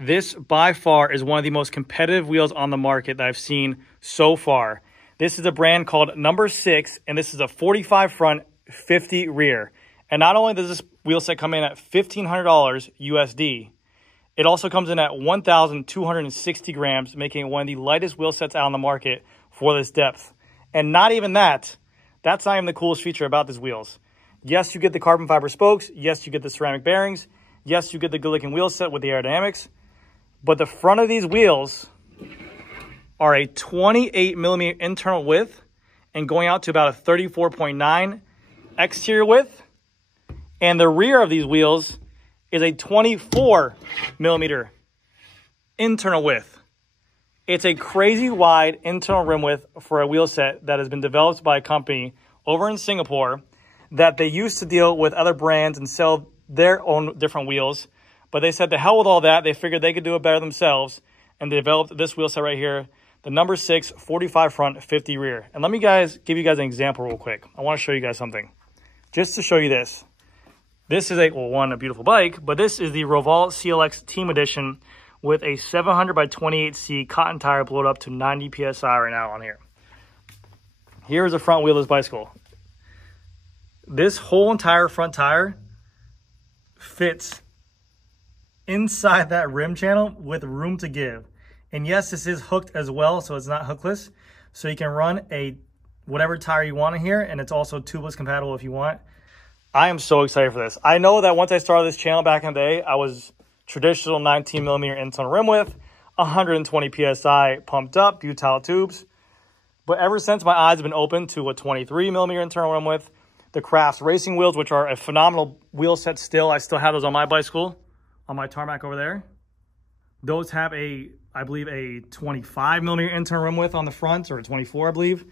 This by far is one of the most competitive wheels on the market that I've seen so far. This is a brand called Number 6, and this is a 45 front, 50 rear. And not only does this wheel set come in at $1,500 USD, it also comes in at 1,260 grams, making it one of the lightest wheel sets out on the market for this depth. And not even that, that's not even the coolest feature about these wheels. Yes, you get the carbon fiber spokes. Yes, you get the ceramic bearings. Yes, you get the good looking wheel set with the aerodynamics. But the front of these wheels are a 28 millimeter internal width and going out to about a 34.9 exterior width. And the rear of these wheels is a 24 millimeter internal width. It's a crazy wide internal rim width for a wheel set that has been developed by a company over in Singapore that they used to deal with other brands and sell their own different wheels. But they said, to hell with all that. They figured they could do it better themselves. And they developed this wheel set right here, the Number 6, 45 front, 50 rear. And let me give you guys an example real quick. I want to show you guys something. Just to show you this. This is a beautiful bike, but this is the Roval CLX Team Edition with a 700 by 28C cotton tire blown up to 90 PSI right now on here. Here is the front wheel of this bicycle. This whole entire front tire fits inside that rim channel with room to give. And yes, this is hooked as well, so it's not hookless. So you can run whatever tire you want in here, and it's also tubeless compatible if you want. I am so excited for this. I know that once I started this channel back in the day, I was traditional 19 millimeter internal rim width, 120 PSI pumped up, butyl tubes. But ever since my eyes have been open to a 23 millimeter internal rim width, the Crafts racing wheels, which are a phenomenal wheel set still. I still have those on my bicycle, on my tarmac over there. Those have I believe a 25 millimeter internal rim width on the front, or a 24, I believe.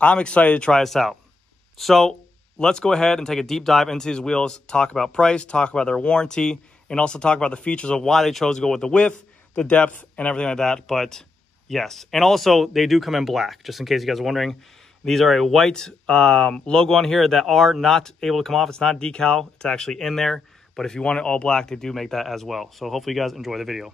I'm excited to try this out. So let's go ahead and take a deep dive into these wheels, talk about price, talk about their warranty, and also talk about the features of why they chose to go with the width, the depth, and everything like that. But yes, and also they do come in black, just in case you guys are wondering. These are a white logo on here that are not able to come off. It's not decal. It's actually in there. But if you want it all black, they do make that as well. So hopefully you guys enjoy the video.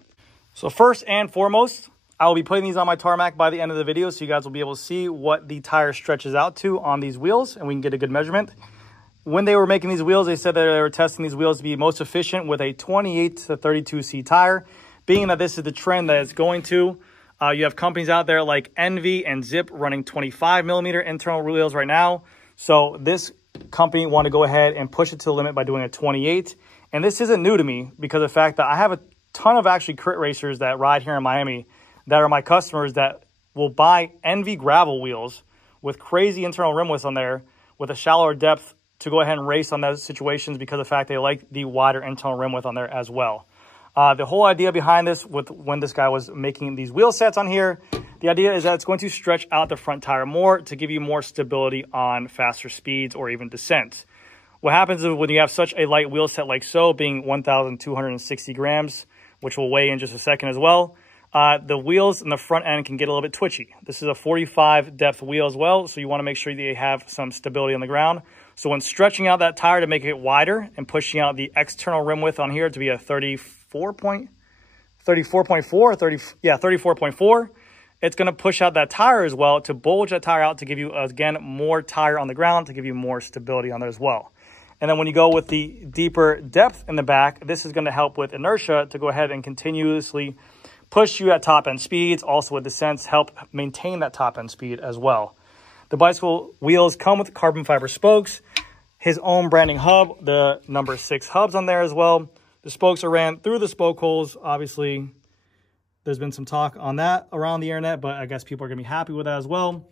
So first and foremost, I will be putting these on my tarmac by the end of the video, so you guys will be able to see what the tire stretches out to on these wheels, and we can get a good measurement. When they were making these wheels, they said that they were testing these wheels to be most efficient with a 28 to 32C tire, being that this is the trend that it's going to. You have companies out there like Envy and Zip running 25 millimeter internal wheels right now. So this company wanted to go ahead and push it to the limit by doing a 28. And this isn't new to me because of the fact that I have a ton of actually crit racers that ride here in Miami that are my customers that will buy Envy gravel wheels with crazy internal rim widths on there with a shallower depth to go ahead and race on those situations because of the fact they like the wider internal rim width on there as well. The whole idea behind this, when this guy was making these wheel sets on here, the idea is that it's going to stretch out the front tire more to give you more stability on faster speeds or even descents. What happens is when you have such a light wheel set like so, being 1,260 grams, which will weigh in just a second as well, the wheels in the front end can get a little bit twitchy. This is a 45 depth wheel as well, so you want to make sure that you have some stability on the ground. So when stretching out that tire to make it wider and pushing out the external rim width on here to be a 34.4, it's going to push out that tire as well to bulge that tire out to give you, again, more tire on the ground to give you more stability on there as well. And then when you go with the deeper depth in the back, this is going to help with inertia to go ahead and continuously push you at top end speeds. Also with descents, help maintain that top end speed as well. The bicycle wheels come with carbon fiber spokes, his own branding hub, the Number 6 hubs on there as well. The spokes are ran through the spoke holes. Obviously, there's been some talk on that around the internet, but I guess people are going to be happy with that as well.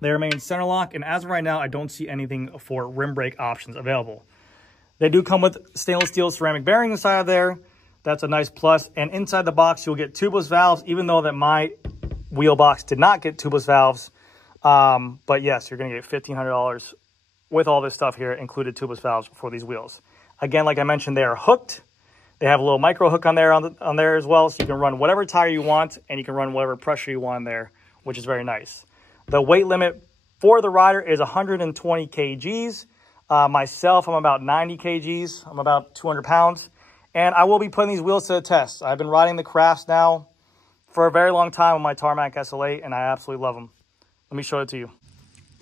They remain center lock, and as of right now, I don't see anything for rim brake options available. They do come with stainless steel ceramic bearing inside of there. That's a nice plus. And inside the box, you'll get tubeless valves, even though that my wheel box did not get tubeless valves. But yes, you're going to get $1,500 with all this stuff here, included tubeless valves for these wheels. Again, like I mentioned, they are hooked. They have a little micro hook on there as well, so you can run whatever tire you want, and you can run whatever pressure you want there, which is very nice. The weight limit for the rider is 120 kgs. Myself, I'm about 90 kgs. I'm about 200 pounds. And I will be putting these wheels to the test. I've been riding the Crafts now for a very long time on my Tarmac SL8, and I absolutely love them. Let me show it to you.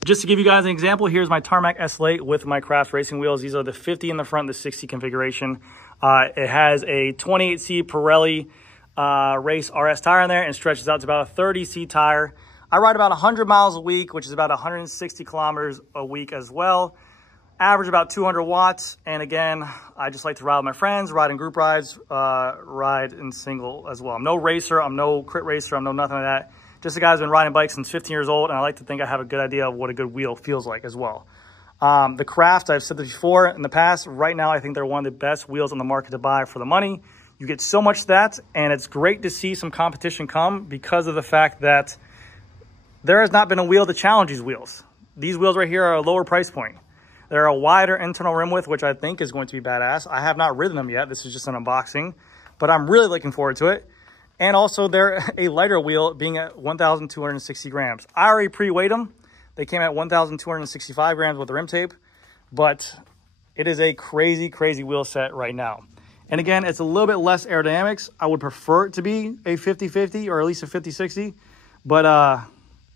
Just to give you guys an example, here's my Tarmac SL8 with my Crafts racing wheels. These are the 50 in the front, the 60 configuration. It has a 28C Pirelli race RS tire in there and stretches out to about a 30C tire. I ride about 100 miles a week, which is about 160 kilometers a week as well. Average about 200 watts. And again, I just like to ride with my friends, ride in group rides, ride in single as well. I'm no racer, I'm no crit racer, I'm no nothing like that. Just a guy who's been riding bikes since 15 years old, and I like to think I have a good idea of what a good wheel feels like as well. The Crafts, I've said this before in the past, right now I think they're one of the best wheels on the market to buy for the money. You get so much that, and it's great to see some competition come because of the fact that there has not been a wheel to challenge these wheels. These wheels right here are a lower price point. They're a wider internal rim width, which I think is going to be badass. I have not ridden them yet. This is just an unboxing, but I'm really looking forward to it. And also they're a lighter wheel, being at 1,260 grams. I already pre-weighed them. They came at 1,265 grams with the rim tape, but it is a crazy, crazy wheel set right now. And again, it's a little bit less aerodynamics. I would prefer it to be a 50-50 or at least a 50-60, but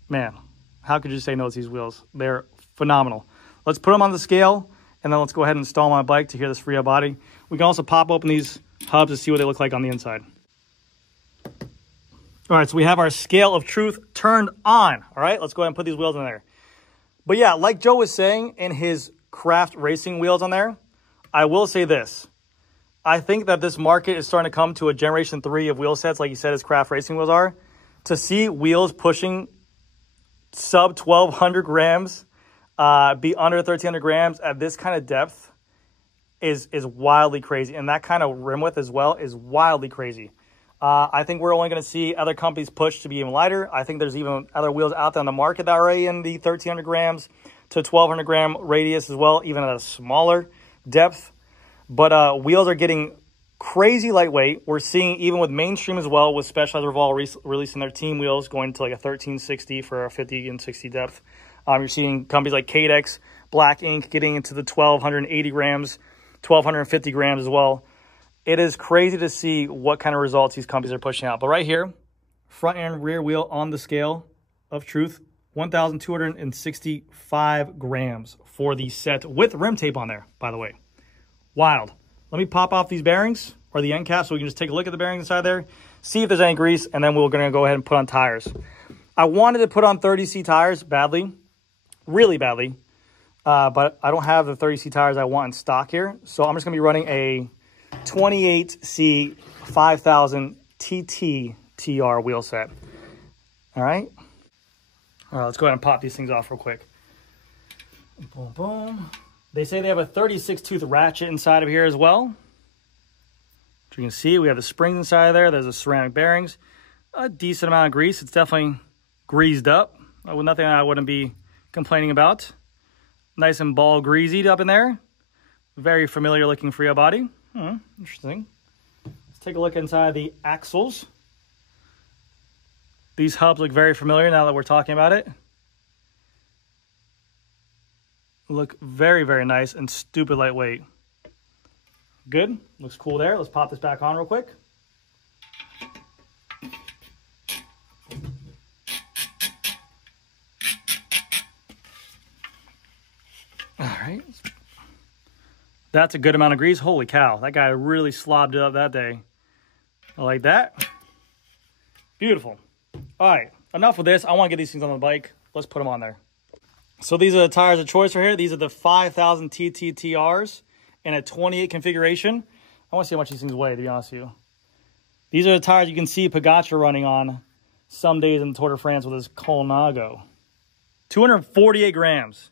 man, how could you say no to these wheels? They're phenomenal. Let's put them on the scale, and then let's go ahead and install my bike to hear this free body. We can also pop open these hubs to see what they look like on the inside. All right, so we have our scale of truth turned on. All right, let's go ahead and put these wheels in there. But yeah, like Joe was saying in his Craft racing wheels on there, I will say this. I think that this market is starting to come to a generation 3 of wheel sets, like you said, as Craft racing wheels are. To see wheels pushing sub 1,200 grams, be under 1,300 grams at this kind of depth is wildly crazy. And that kind of rim width as well is wildly crazy. I think we're only going to see other companies push to be even lighter. I think there's even other wheels out there on the market that are already in the 1,300 grams to 1,200 gram radius as well, even at a smaller depth. But wheels are getting crazy lightweight. We're seeing even with mainstream as well, with Specialized Revolve releasing their team wheels going to like a 1360 for a 50 and 60 depth. You're seeing companies like Cadex, Black Ink getting into the 1,280 grams, 1,250 grams as well. It is crazy to see what kind of results these companies are pushing out. But right here, front and rear wheel on the scale of truth, 1,265 grams for the set with rim tape on there, by the way. Wild. Let me pop off these bearings or the end cap so we can just take a look at the bearings inside there, see if there's any grease, and then we're going to go ahead and put on tires. I wanted to put on 30C tires badly, really badly, but I don't have the 30C tires I want in stock here. So I'm just going to be running a 28C 5000 TT TR wheel set. All right. All right, let's go ahead and pop these things off real quick. Boom, boom. They say they have a 36 tooth ratchet inside of here as well. As you can see, we have the springs inside of there. There's the ceramic bearings. A decent amount of grease. It's definitely greased up. Nothing I wouldn't be complaining about. Nice and ball greasy up in there. Very familiar looking Frio body. Interesting. Let's take a look inside the axles. These hubs look very familiar now that we're talking about it. Look very, very nice and stupid lightweight. Good. Looks cool there. Let's pop this back on real quick. All right. That's a good amount of grease. Holy cow. That guy really slobbed it up that day. I like that. Beautiful. All right. Enough with this. I want to get these things on the bike. Let's put them on there. So these are the tires of choice right here. These are the 5000 TTTRs in a 28 configuration. I want to see how much these things weigh, to be honest with you. These are the tires you can see Pogacar running on some days in the Tour de France with his Colnago. 248 grams.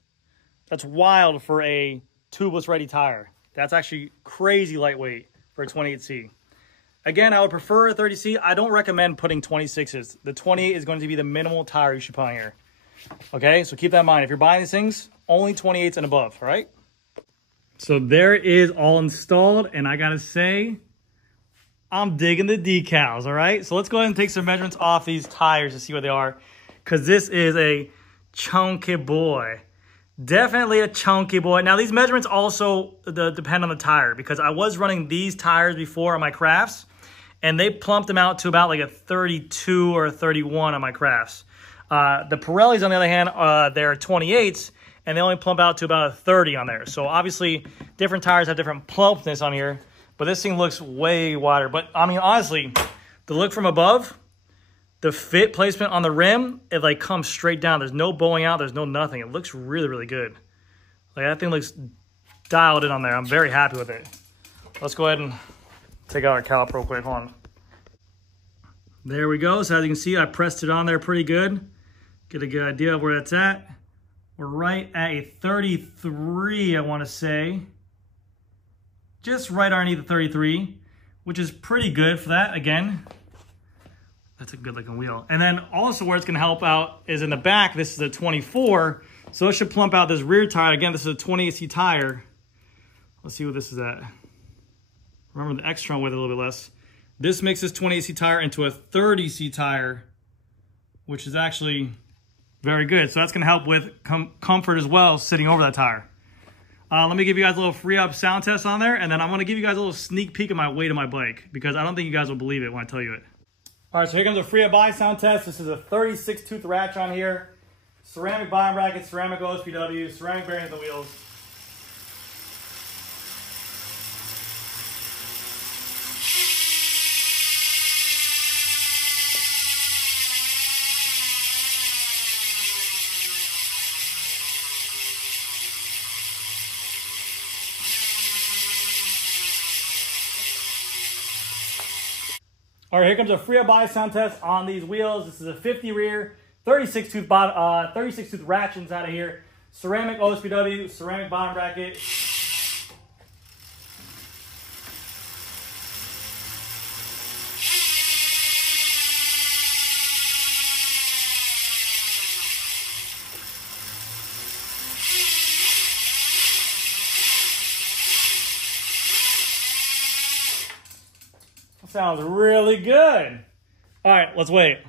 That's wild for a tubeless ready tire. That's actually crazy lightweight for a 28C. Again, I would prefer a 30C. I don't recommend putting 26s. The 28 is going to be the minimal tire you should put on here. Okay, so keep that in mind. If you're buying these things, only 28s and above, all right? So there is all installed, and I gotta say, I'm digging the decals, all right? So let's go ahead and take some measurements off these tires to see what they are, because this is a chunky boy. Definitely a chunky boy. Now, these measurements also depend on the tire, because I was running these tires before on my Crafts, and they plumped them out to about like a 32 or a 31 on my Crafts. The Pirellis, on the other hand, they're 28s, and they only plump out to about a 30 on there. So obviously, different tires have different plumpness on here, but this thing looks way wider. But I mean, honestly, the look from above, the fit placement on the rim, it like comes straight down. There's no bowing out. There's no nothing. It looks really, really good. Like, that thing looks dialed in on there. I'm very happy with it. Let's go ahead and take out our caliper real quick. Hold on. There we go. So as you can see, I pressed it on there pretty good. Get a good idea of where that's at. We're right at a 33, I want to say. Just right underneath the 33, which is pretty good for that. Again, that's a good looking wheel. And then also where it's going to help out is in the back. This is a 24, so it should plump out this rear tire. Again, this is a 20AC tire. Let's see what this is at. Remember, the X-Tron with a little bit less. This makes this 20AC tire into a 30C tire, which is actually very good. So that's going to help with comfort as well, sitting over that tire. Let me give you guys a little free up sound test on there, and then I'm going to give you guys a little sneak peek of my weight of my bike, because I don't think you guys will believe it when I tell you it. All right, so here comes a free up buy sound test. This is a 36 tooth ratch on here. Ceramic bottom bracket, ceramic OSPW, ceramic bearing of the wheels. All right, here comes a free up buy sound test on these wheels. This is a 50 rear, 36 tooth ratchet inside of here. Ceramic OSPW, ceramic bottom bracket. Sounds really good. All right, let's weigh it.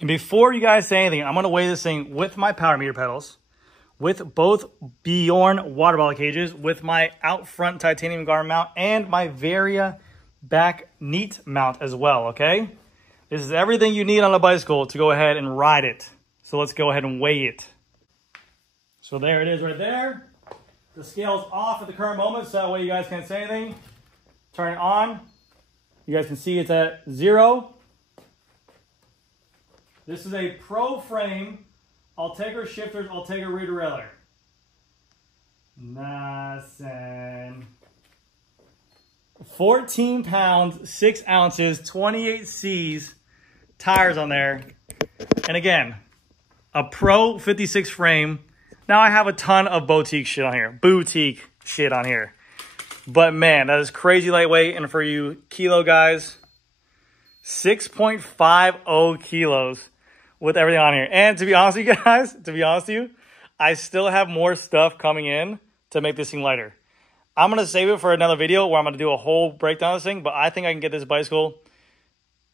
And before you guys say anything, I'm going to weigh this thing with my power meter pedals, with both Bjorn water bottle cages, with my out front titanium garment mount, and my Varia back neat mount as well, okay? This is everything you need on a bicycle to go ahead and ride it. So let's go ahead and weigh it. So there it is right there. The scale's off at the current moment, so that way you guys can't say anything. Turn it on. You guys can see it's at 0. This is a Pro Frame Ultegra shifters, Ultegra rear derailleur. Nice. 14 pounds, 6 ounces, 28 C's, tires on there. And again, a Pro 56 frame. Now I have a ton of boutique shit on here. But man, that is crazy lightweight. And for you kilo guys, 6.50 kilos with everything on here. And to be honest with you guys, I still have more stuff coming in to make this thing lighter. I'm going to save it for another video where I'm going to do a whole breakdown of this thing. But I think I can get this bicycle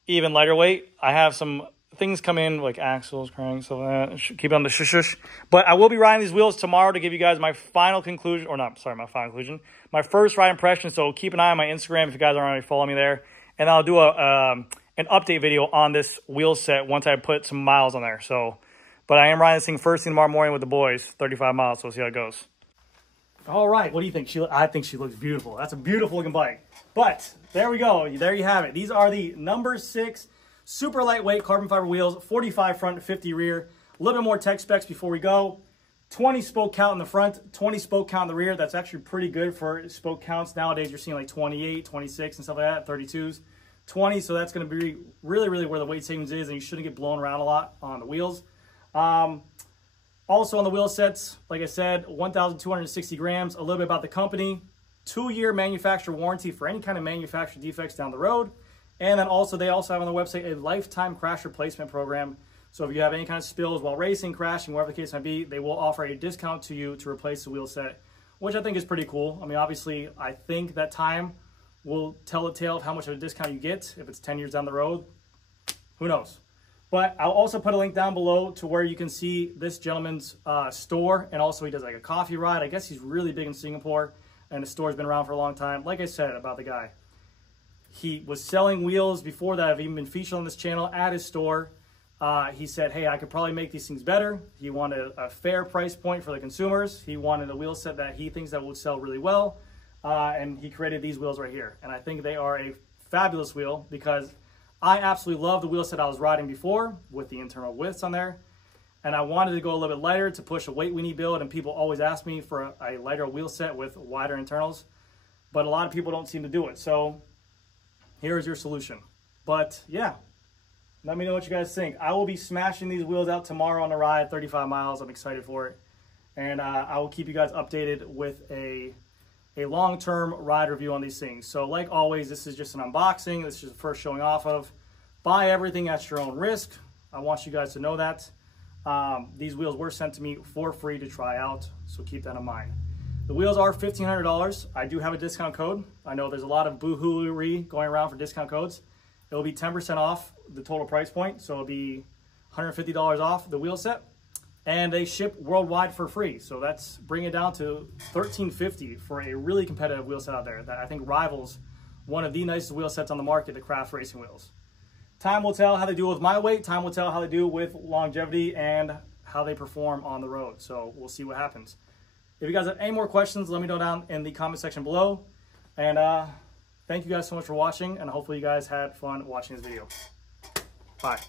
even lighter weight. I have some things come in like axles, cranks, stuff like that. Keep it on the shush. But I will be riding these wheels tomorrow to give you guys my final conclusion, or not, sorry, my final conclusion, my first ride impression. So keep an eye on my Instagram if you guys aren't already following me there. And I'll do an update video on this wheel set once I put some miles on there. So, but I am riding this thing first thing tomorrow morning with the boys, 35 miles. So we'll see how it goes. All right, what do you think? I think she looks beautiful. That's a beautiful looking bike. But there we go. There you have it. These are the number 6 super lightweight carbon fiber wheels, 45 front, 50 rear. A little bit more tech specs before we go. 20 spoke count in the front, 20 spoke count in the rear. That's actually pretty good for spoke counts. Nowadays, you're seeing like 28, 26 and stuff like that, 32s, 20. So that's going to be really, really where the weight savings is, and you shouldn't get blown around a lot on the wheels. Also on the wheel sets, like I said, 1,260 grams. A little bit about the company. 2-year manufacturer warranty for any kind of manufacturer defects down the road. And then also, they also have on their website a lifetime crash replacement program. So if you have any kind of spills while racing, crashing, whatever the case might be, they will offer a discount to you to replace the wheel set, which I think is pretty cool. I mean, obviously, I think that time will tell the tale of how much of a discount you get. If it's 10 years down the road, who knows? But I'll also put a link down below to where you can see this gentleman's store. And also he does like a coffee ride. I guess he's really big in Singapore and the store's been around for a long time. Like I said about the guy, he was selling wheels before that have even been featured on this channel at his store. He said, hey, I could probably make these things better. He wanted a fair price point for the consumers. He wanted a wheel set that he thinks that would sell really well. And he created these wheels right here. And I think they are a fabulous wheel because I absolutely love the wheel set I was riding before with the internal widths on there. And I wanted to go a little bit lighter to push a weight weenie build. And people always ask me for a lighter wheel set with wider internals. But a lot of people don't seem to do it. So here's your solution. But yeah, let me know what you guys think. I will be smashing these wheels out tomorrow on the ride, 35 miles. I'm excited for it. And I will keep you guys updated with a long-term ride review on these things. So like always, this is just an unboxing. This is the first showing off of. Buy everything at your own risk. I want you guys to know that. These wheels were sent to me for free to try out, so keep that in mind. The wheels are $1,500. I do have a discount code. I know there's a lot of boohooery going around for discount codes. It will be 10% off the total price point, so it'll be $150 off the wheel set. And they ship worldwide for free. So that's bring it down to $1,350 for a really competitive wheel set out there that I think rivals one of the nicest wheel sets on the market, the Craft Racing wheels. Time will tell how they do with my weight. Time will tell how they do with longevity and how they perform on the road. So we'll see what happens. If you guys have any more questions, let me know down in the comment section below. And thank you guys so much for watching. And hopefully you guys had fun watching this video. Bye.